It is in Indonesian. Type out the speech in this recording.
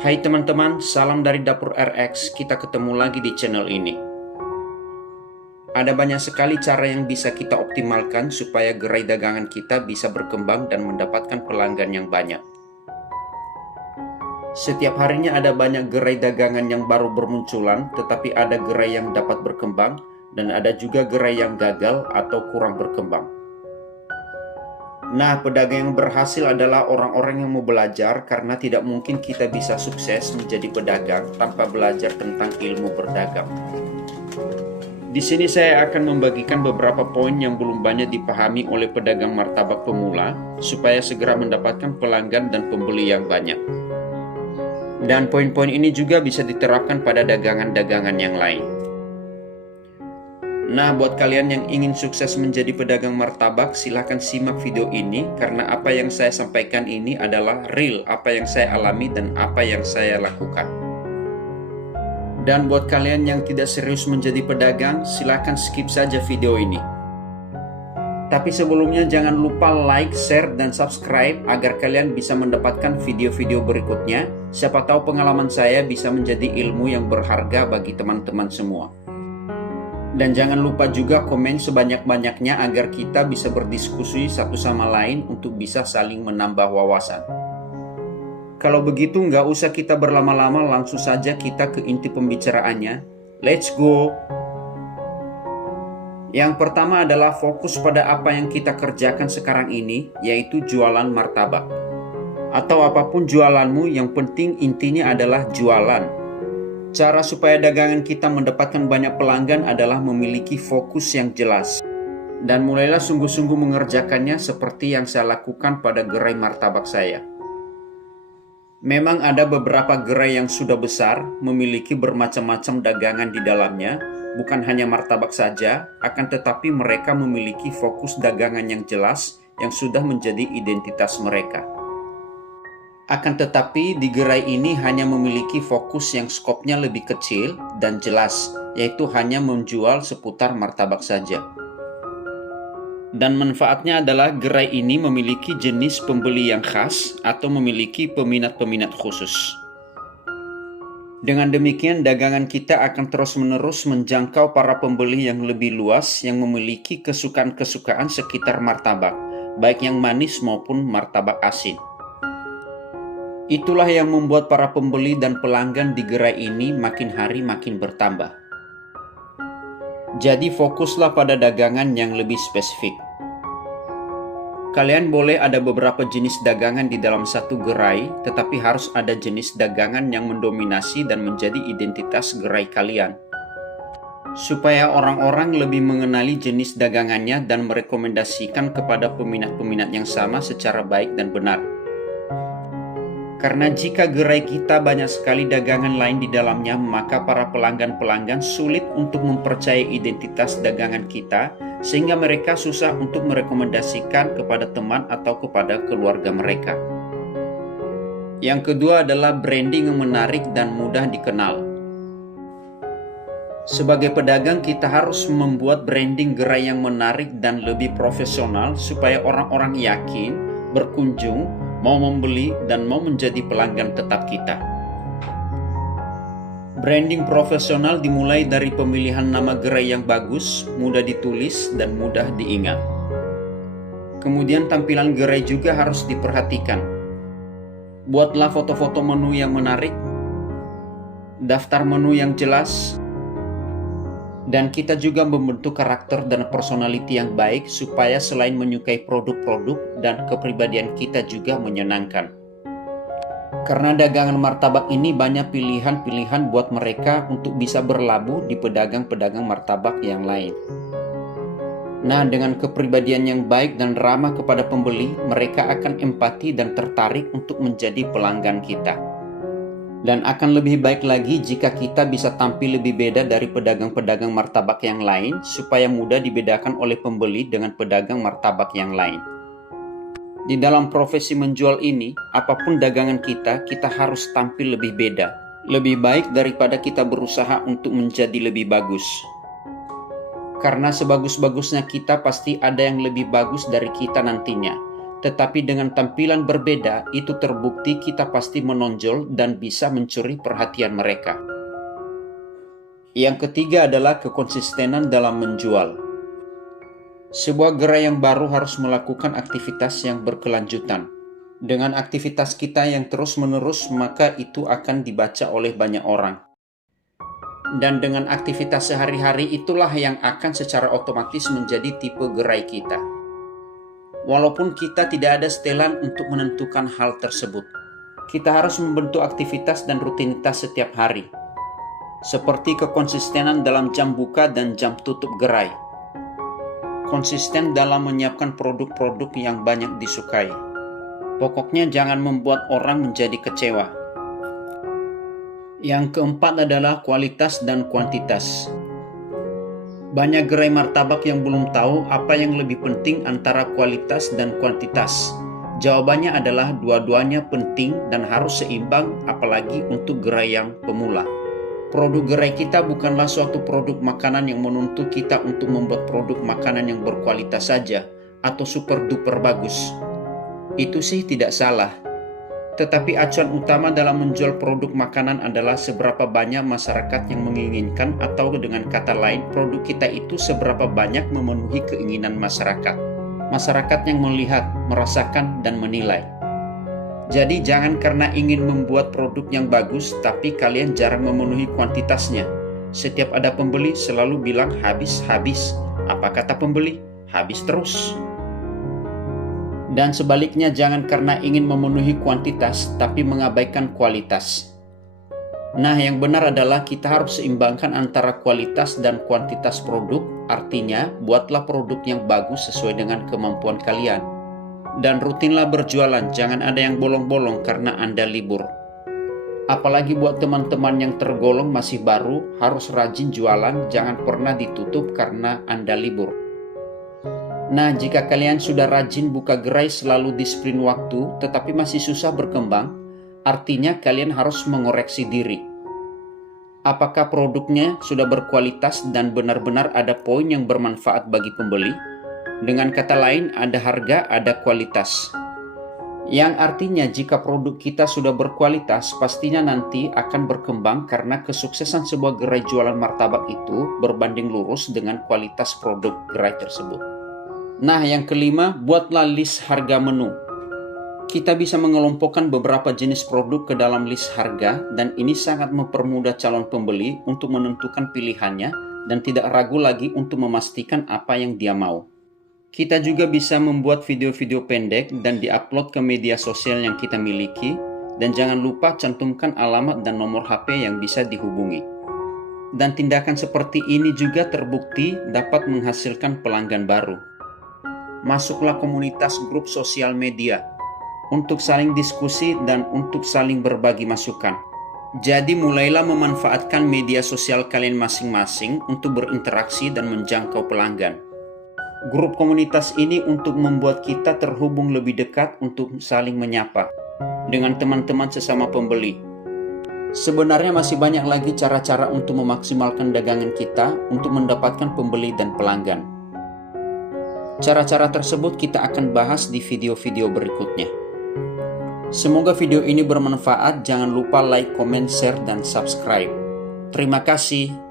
Hai teman-teman, salam dari Dapur RX, kita ketemu lagi di channel ini. Ada banyak sekali cara yang bisa kita optimalkan supaya gerai dagangan kita bisa berkembang dan mendapatkan pelanggan yang banyak. Setiap harinya ada banyak gerai dagangan yang baru bermunculan, tetapi ada gerai yang dapat berkembang, dan ada juga gerai yang gagal atau kurang berkembang. Nah, pedagang yang berhasil adalah orang-orang yang mau belajar, karena tidak mungkin kita bisa sukses menjadi pedagang tanpa belajar tentang ilmu berdagang. Di sini saya akan membagikan beberapa poin yang belum banyak dipahami oleh pedagang martabak pemula, supaya segera mendapatkan pelanggan dan pembeli yang banyak. Dan poin-poin ini juga bisa diterapkan pada dagangan-dagangan yang lain. Nah, buat kalian yang ingin sukses menjadi pedagang martabak, silahkan simak video ini, karena apa yang saya sampaikan ini adalah real, apa yang saya alami dan apa yang saya lakukan. Dan buat kalian yang tidak serius menjadi pedagang, silahkan skip saja video ini. Tapi sebelumnya jangan lupa like, share, dan subscribe agar kalian bisa mendapatkan video-video berikutnya. Siapa tahu pengalaman saya bisa menjadi ilmu yang berharga bagi teman-teman semua. Dan jangan lupa juga komen sebanyak-banyaknya agar kita bisa berdiskusi satu sama lain untuk bisa saling menambah wawasan. Kalau begitu nggak usah kita berlama-lama, langsung saja kita ke inti pembicaraannya. Let's go! Yang pertama adalah fokus pada apa yang kita kerjakan sekarang ini, yaitu jualan martabak. Atau apapun jualanmu, yang penting intinya adalah jualan. Cara supaya dagangan kita mendapatkan banyak pelanggan adalah memiliki fokus yang jelas. Dan mulailah sungguh-sungguh mengerjakannya seperti yang saya lakukan pada gerai martabak saya. Memang ada beberapa gerai yang sudah besar, memiliki bermacam-macam dagangan di dalamnya, bukan hanya martabak saja, akan tetapi mereka memiliki fokus dagangan yang jelas yang sudah menjadi identitas mereka. Akan tetapi di gerai ini hanya memiliki fokus yang skopnya lebih kecil dan jelas, yaitu hanya menjual seputar martabak saja. Dan manfaatnya adalah gerai ini memiliki jenis pembeli yang khas atau memiliki peminat-peminat khusus. Dengan demikian dagangan kita akan terus-menerus menjangkau para pembeli yang lebih luas yang memiliki kesukaan-kesukaan sekitar martabak, baik yang manis maupun martabak asin. Itulah yang membuat para pembeli dan pelanggan di gerai ini makin hari makin bertambah. Jadi fokuslah pada dagangan yang lebih spesifik. Kalian boleh ada beberapa jenis dagangan di dalam satu gerai, tetapi harus ada jenis dagangan yang mendominasi dan menjadi identitas gerai kalian. Supaya orang-orang lebih mengenali jenis dagangannya dan merekomendasikan kepada peminat-peminat yang sama secara baik dan benar. Karena jika gerai kita banyak sekali dagangan lain di dalamnya, maka para pelanggan-pelanggan sulit untuk mempercayai identitas dagangan kita, sehingga mereka susah untuk merekomendasikan kepada teman atau kepada keluarga mereka. Yang kedua adalah branding yang menarik dan mudah dikenal. Sebagai pedagang, kita harus membuat branding gerai yang menarik dan lebih profesional supaya orang-orang yakin, berkunjung, mau membeli, dan mau menjadi pelanggan tetap kita. Branding profesional dimulai dari pemilihan nama gerai yang bagus, mudah ditulis, dan mudah diingat. Kemudian tampilan gerai juga harus diperhatikan. Buatlah foto-foto menu yang menarik, daftar menu yang jelas, dan kita juga membentuk karakter dan personality yang baik supaya selain menyukai produk-produk dan kepribadian kita juga menyenangkan. Karena dagangan martabak ini banyak pilihan-pilihan buat mereka untuk bisa berlabuh di pedagang-pedagang martabak yang lain. Nah, dengan kepribadian yang baik dan ramah kepada pembeli, mereka akan empati dan tertarik untuk menjadi pelanggan kita. Dan akan lebih baik lagi jika kita bisa tampil lebih beda dari pedagang-pedagang martabak yang lain, supaya mudah dibedakan oleh pembeli dengan pedagang martabak yang lain. Di dalam profesi menjual ini, apapun dagangan kita harus tampil lebih beda, lebih baik daripada kita berusaha untuk menjadi lebih bagus. Karena sebagus-bagusnya kita pasti ada yang lebih bagus dari kita nantinya. Tetapi dengan tampilan berbeda, itu terbukti kita pasti menonjol dan bisa mencuri perhatian mereka. Yang ketiga adalah kekonsistenan dalam menjual. Sebuah gerai yang baru harus melakukan aktivitas yang berkelanjutan. Dengan aktivitas kita yang terus-menerus, maka itu akan dibaca oleh banyak orang. Dan dengan aktivitas sehari-hari itulah yang akan secara otomatis menjadi tipe gerai kita. Walaupun kita tidak ada setelan untuk menentukan hal tersebut, kita harus membentuk aktivitas dan rutinitas setiap hari, seperti kekonsistenan dalam jam buka dan jam tutup gerai, konsisten dalam menyiapkan produk-produk yang banyak disukai. Pokoknya jangan membuat orang menjadi kecewa. Yang keempat adalah kualitas dan kuantitas. Banyak gerai martabak yang belum tahu apa yang lebih penting antara kualitas dan kuantitas. Jawabannya adalah dua-duanya penting dan harus seimbang, apalagi untuk gerai yang pemula. Produk gerai kita bukanlah suatu produk makanan yang menuntut kita untuk membuat produk makanan yang berkualitas saja atau super duper bagus. Itu sih tidak salah. Tetapi acuan utama dalam menjual produk makanan adalah seberapa banyak masyarakat yang menginginkan, atau dengan kata lain, produk kita itu seberapa banyak memenuhi keinginan masyarakat. Masyarakat yang melihat, merasakan, dan menilai. Jadi jangan karena ingin membuat produk yang bagus, tapi kalian jarang memenuhi kuantitasnya. Setiap ada pembeli selalu bilang habis-habis. Apa kata pembeli? Habis terus. Dan sebaliknya, jangan karena ingin memenuhi kuantitas tapi mengabaikan kualitas. Nah, yang benar adalah kita harus seimbangkan antara kualitas dan kuantitas produk. Artinya, buatlah produk yang bagus sesuai dengan kemampuan kalian. Dan rutinlah berjualan, jangan ada yang bolong-bolong karena Anda libur. Apalagi buat teman-teman yang tergolong masih baru, harus rajin jualan, jangan pernah ditutup karena Anda libur. Nah, jika kalian sudah rajin buka gerai selalu di sprint waktu, tetapi masih susah berkembang, artinya kalian harus mengoreksi diri. Apakah produknya sudah berkualitas dan benar-benar ada poin yang bermanfaat bagi pembeli? Dengan kata lain, ada harga, ada kualitas. Yang artinya jika produk kita sudah berkualitas, pastinya nanti akan berkembang karena kesuksesan sebuah gerai jualan martabak itu berbanding lurus dengan kualitas produk gerai tersebut. Nah, yang kelima, buatlah list harga menu. Kita bisa mengelompokkan beberapa jenis produk ke dalam list harga, dan ini sangat mempermudah calon pembeli untuk menentukan pilihannya dan tidak ragu lagi untuk memastikan apa yang dia mau. Kita juga bisa membuat video-video pendek dan diupload ke media sosial yang kita miliki, dan jangan lupa cantumkan alamat dan nomor HP yang bisa dihubungi. Dan tindakan seperti ini juga terbukti dapat menghasilkan pelanggan baru. Masuklah komunitas grup sosial media untuk saling diskusi dan untuk saling berbagi masukan. Jadi mulailah memanfaatkan media sosial kalian masing-masing untuk berinteraksi dan menjangkau pelanggan. Grup komunitas ini untuk membuat kita terhubung lebih dekat untuk saling menyapa dengan teman-teman sesama pembeli. Sebenarnya masih banyak lagi cara-cara untuk memaksimalkan dagangan kita untuk mendapatkan pembeli dan pelanggan. Cara-cara tersebut kita akan bahas di video-video berikutnya. Semoga video ini bermanfaat. Jangan lupa like, comment, share, dan subscribe. Terima kasih.